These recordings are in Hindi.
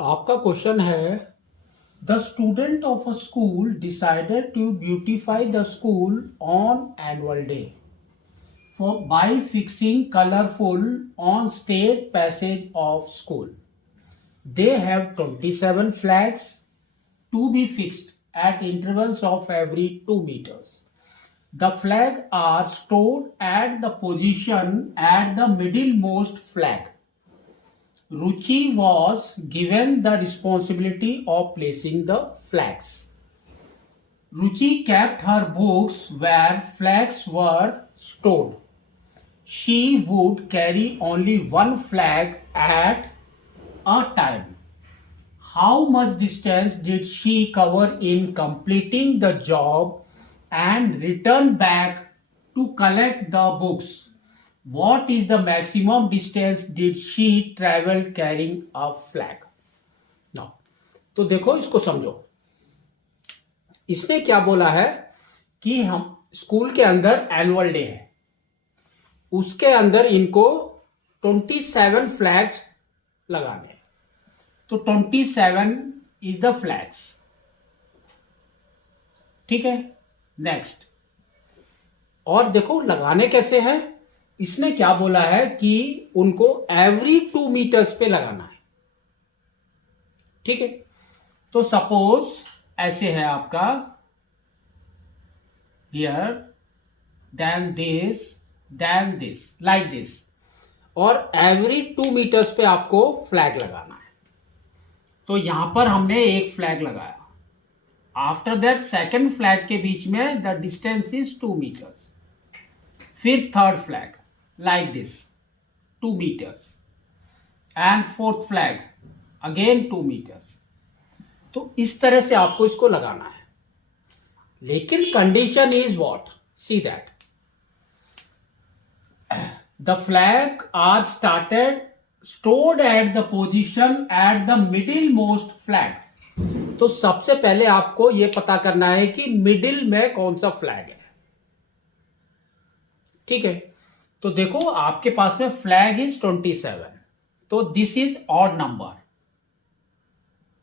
आपका क्वेश्चन है the student of a school decided to beautify the school on annual day for by fixing colourful on state passage of school. They have 27 flags to be fixed at intervals of every 2 meters. The flags are stored at the position at the middlemost flag. Ruchi was given the responsibility of placing the flags. Ruchi kept her books where flags were stored. She would carry only one flag at a time. How much distance did she cover in completing the job and return back to collect the books? What is the maximum distance did she travel carrying a flag? Now, तो देखो इसको समझो. इसने क्या बोला है कि हम स्कूल के अंदर एनुअल डे है, उसके अंदर इनको 27 फ्लैग्स लगाने. तो 27 इज द फ्लैग्स. ठीक है, नेक्स्ट. और देखो लगाने कैसे हैं. इसने क्या बोला है कि उनको एवरी 2 मीटर्स पे लगाना है. ठीक है, तो सपोज ऐसे है आपका here, then this like this, और एवरी 2 मीटर्स पे आपको फ्लैग लगाना है. तो यहां पर हमने एक फ्लैग लगाया. आफ्टर दैट सेकेंड फ्लैग के बीच में द डिस्टेंस इज 2 मीटर्स. फिर third flag like this 2 metres, and fourth flag again 2 metres. तो इस तरह से आपको इसको लगाना है. लेकिन condition is what, see that the flag are stored at the position at the middle most flag. तो सबसे पहले आपको यह पता करना है कि मिडिल में कौन सा फ्लैग है. ठीक है, तो देखो आपके पास में फ्लैग इज 27, तो दिस इज ऑड नंबर.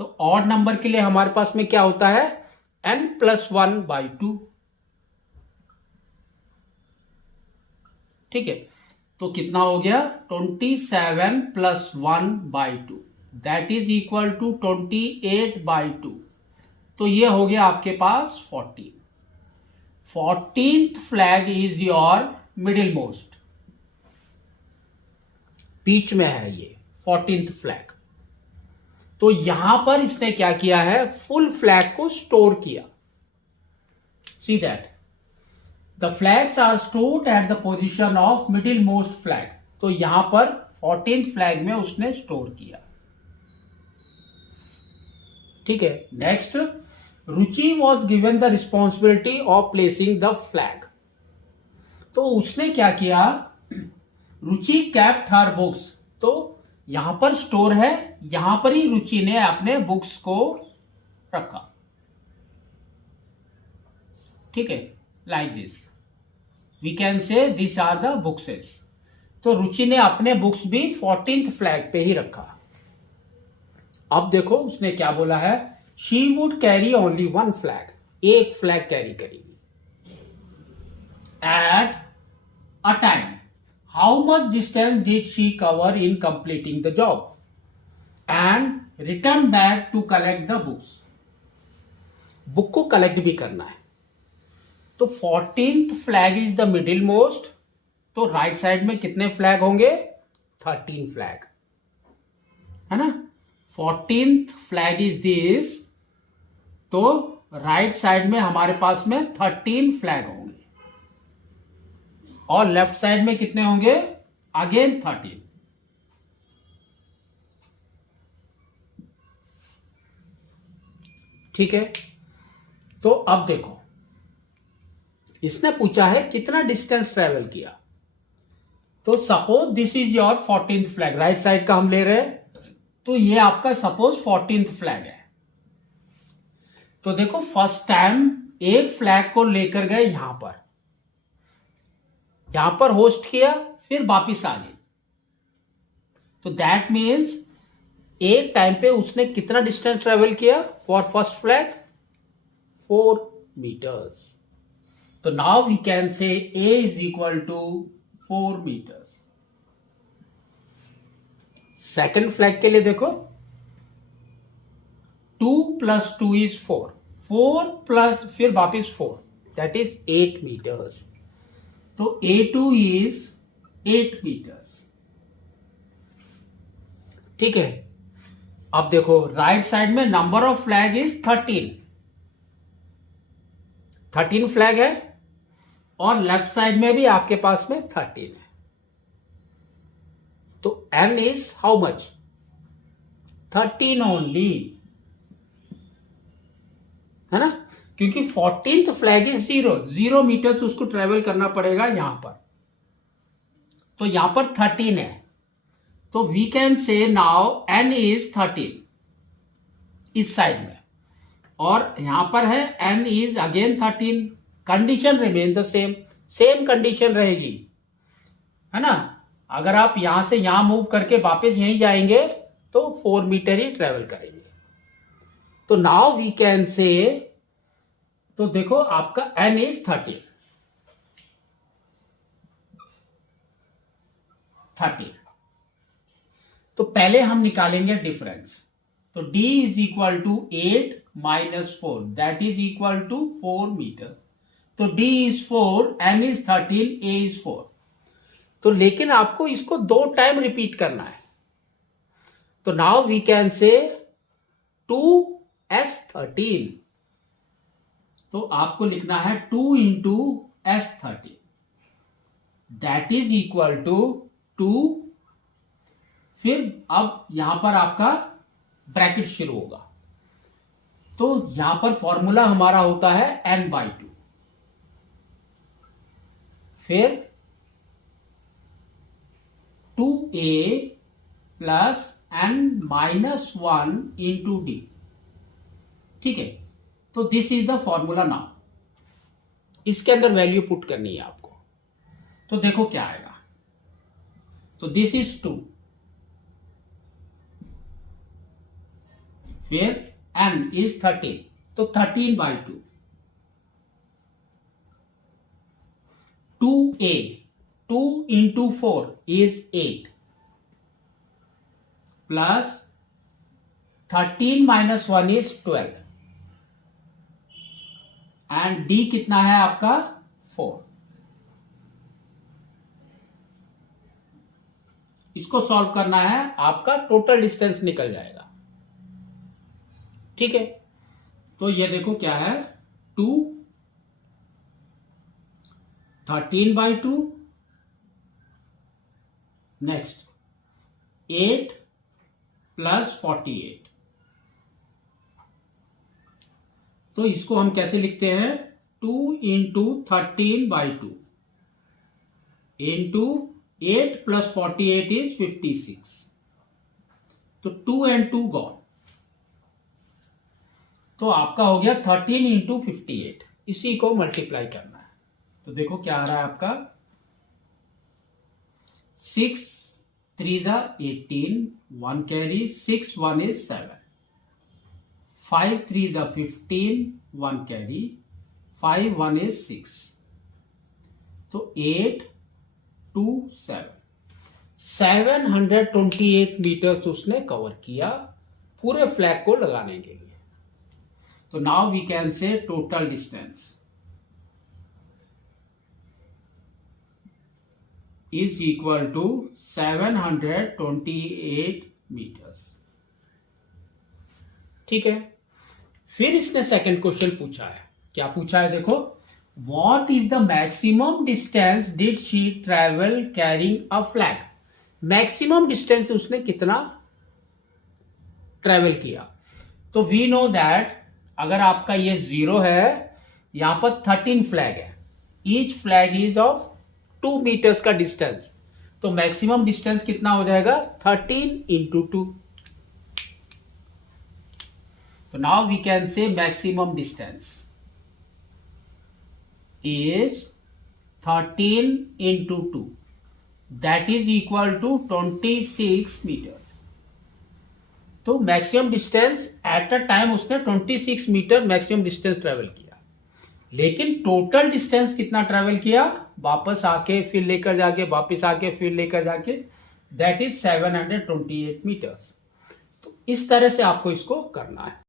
तो ऑड नंबर के लिए हमारे पास में क्या होता है, n+1/2. ठीक है, तो कितना हो गया, 27 + 1/2, दैट इज इक्वल टू 28/2. तो ये हो गया आपके पास 14. 14th flag is your middle most, बीच में है ये 14th फ्लैग. तो यहां पर इसने क्या किया है, फुल फ्लैग को स्टोर किया. See that The flags are stored at the position of middlemost flag. तो यहां पर 14th फ्लैग में उसने स्टोर किया. ठीक है, next. Ruchi was given the responsibility of placing the flag. तो उसने क्या किया, रुचि कैप्ट हर बुक्स. तो यहां पर स्टोर है, यहां पर ही रुचि ने अपने बुक्स को रखा. ठीक है, like this we can say this are the bookses. तो रुचि ने अपने बुक्स भी 14th फ्लैग पे ही रखा. अब देखो उसने क्या बोला है, she would carry only 1 flag. एक फ्लैग कैरी करेगी at a time. How much distance did she cover in completing the job and return back to collect the books. Book को कलेक्ट भी करना है. तो 14th flag is the middle most. तो राइट साइड में कितने फ्लैग होंगे, 13 फ्लैग है ना. 14th flag is this. तो राइट साइड में हमारे पास में 13 फ्लैग होंगे, और लेफ्ट साइड में कितने होंगे, अगेन 13. ठीक है, तो अब देखो इसने पूछा है कितना डिस्टेंस ट्रेवल किया. तो suppose this is your 14th flag, right side का हम ले रहे हैं. तो ये आपका सपोज 14th फ्लैग है. तो देखो फर्स्ट टाइम एक फ्लैग को लेकर गए यहां पर होस्ट किया, फिर वापिस आ गए. तो दैट मीन्स एक टाइम पे उसने कितना डिस्टेंस ट्रेवल किया फॉर फर्स्ट फ्लैग? 4 meters. तो now we can say A is equal to 4 meters. Second flag के लिए देखो, 2 plus 2 is 4. 4 plus फिर वापिस 4, दैट इज 8 meters. तो A2 is 8 meters. ठीक है, अब देखो राइट साइड में number of flag is 13. 13 flag है और लेफ्ट साइड में भी आपके पास में 13 है. तो N is how much? 13 only, है ना, क्योंकि 14th फ्लैग इज 0 मीटर्स उसको ट्रेवल करना पड़ेगा यहां पर. तो यहां पर 13 है, तो we can say now N is 13 इस साइड में, और यहां पर है N is again 13. Condition remain the same, same condition रहेगी, है ना. अगर आप यहां से यहां मूव करके वापस यहीं जाएंगे तो 4 मीटर ही ट्रेवल करेंगे. तो नाउ वी कैन से, तो देखो आपका N इज 13. तो पहले हम निकालेंगे डिफरेंस. तो D is equal to 8 minus 4, that is equal to 4 metre. तो D is 4, N is 13, A is 4. तो लेकिन आपको इसको 2 टाइम रिपीट करना है. तो नाउ वी कैन से 2s13. तो आपको लिखना है 2 into s13, that is equal to 2. फिर अब यहां पर आपका ब्रैकेट शुरू होगा. तो यहां पर फॉर्मूला हमारा होता है n/2. फिर 2a plus n-1 into D. ठीक है, तो this is the formula. Now इसके अंदर वैल्यू पुट करनी है आपको. तो देखो क्या आएगा. तो दिस इज 2, फिर n इज 13, तो 13/2. 2a, 2 into 4 is 8, plus 13 minus 1 is 12, and d कितना है आपका 4. इसको सॉल्व करना है, आपका टोटल डिस्टेंस निकल जाएगा. ठीक है, तो ये देखो क्या है, 2, 13/2, नेक्स्ट 8 प्लस 48. तो इसको हम कैसे लिखते हैं, 2 इंटू 13/2 इंटू 8 प्लस 48 इज 56. तो 2 and 2 गॉन. तो आपका हो गया 13 इंटू 58. इसी को मल्टीप्लाई करना है. तो देखो क्या आ रहा है आपका, 6 3 18, 1 कैरी, 6 1 is 7, 5 3 15, 1 कैरी, 5 1 is 6. तो 8 2 7, 728 मीटर्स उसने कवर किया पूरे फ्लैग को लगाने के लिए. तो now we can say total distance is equal to 728 metres. ठीक है, फिर इसने सेकंड क्वेश्चन पूछा है. क्या पूछा है देखो, what is the maximum distance did she travel carrying a flag. Maximum distance उसने कितना ट्रेवल किया. तो वी नो दैट अगर आपका ये 0 है, यहां पर 13 फ्लैग है, each flag is of 2 meters का डिस्टेंस. तो मैक्सिमम डिस्टेंस कितना हो जाएगा, 13 इंटू 2. तो now we can say maximum distance is 13 into 2, that is equal to 26 meters. तो maximum distance at a time उसने 26 मीटर मैक्सिमम डिस्टेंस ट्रेवल किया, लेकिन टोटल डिस्टेंस कितना ट्रेवल किया, वापस आके फिर लेकर जाके वापस आके फिर लेकर जाके, दैट इज 728 मीटर्स। तो इस तरह से आपको इसको करना है।